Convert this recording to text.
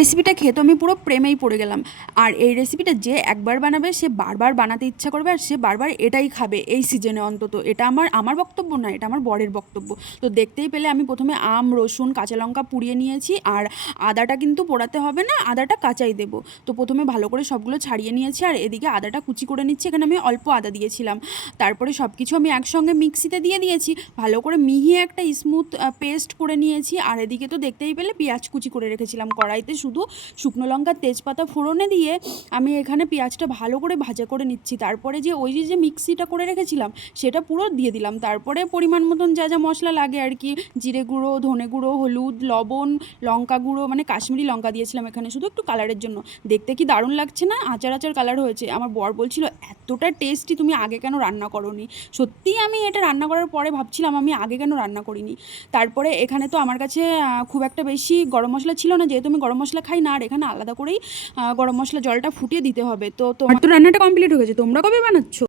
রেসিপিটা খেয়ে তো আমি পুরো প্রেমেই পড়ে গেলাম। আর এই রেসিপিটা যে একবার বানাবে সে বারবার বানাতে ইচ্ছা করবে, আর সে বারবার এটাই খাবে এই সিজনে অন্তত। এটা আমার বক্তব্য না, এটা আমার বরের বক্তব্য। তো দেখতেই পেলে আমি প্রথমে আম, রসুন, কাঁচা লঙ্কা পুড়িয়ে নিয়েছি। আর আদাটা কিন্তু পোড়াতে হবে না, আদাটা কাঁচাই দেবো। তো প্রথমে ভালো করে সবগুলো ছাড়িয়ে নিয়েছি, আর এদিকে আদাটা কুচি করে নিচ্ছি। এখানে আমি অল্প আদা দিয়েছিলাম। তারপরে সব কিছু আমি একসঙ্গে মিক্সিতে দিয়ে দিয়েছি, ভালো করে মিহি একটা স্মুথ পেস্ট করে নিয়েছি। আর এদিকে তো দেখতেই পেলে পেঁয়াজ কুচি করে রেখেছিলাম কড়াইতে। শুধু শুকনো লঙ্কা তেজপাতা ফোড়নে দিয়ে আমি এখানে পেঁয়াজটা ভালো করে ভাজা করে নিচ্ছি। তারপরে যে ওই যে মিক্সিটা করে রেখেছিলাম সেটা পুরো দিয়ে দিলাম। তারপরে পরিমাণ মতন যা যা মশলা লাগে আর কি, জিরে গুঁড়ো, ধনে গুঁড়ো, হলুদ, লবণ, লঙ্কা গুঁড়ো, মানে কাশ্মীরি লঙ্কা দিয়েছিলাম এখানে শুধু একটু কালারের জন্য। দেখতে কি দারুণ লাগছে না? আচার আচার কালার হয়েছে। আমার বর বলছিল এতটা টেস্টি তুমি আগে কেন রান্না করোনি। সত্যিই আমি এটা রান্না করার পরে ভাবছিলাম আমি আগে কেন রান্না করিনি। তারপরে এখানে তো আমার কাছে খুব একটা বেশি গরম মশলা ছিল না, যেহেতু আমি গরম মশলা খাই না। আর এখানে আলাদা করেই গরম মশলা জলটা ফুটিয়ে দিতে হবে। তো তোমার তো রান্নাটা কমপ্লিট হয়ে গেছে, তোমরা কবে বানাচ্ছ?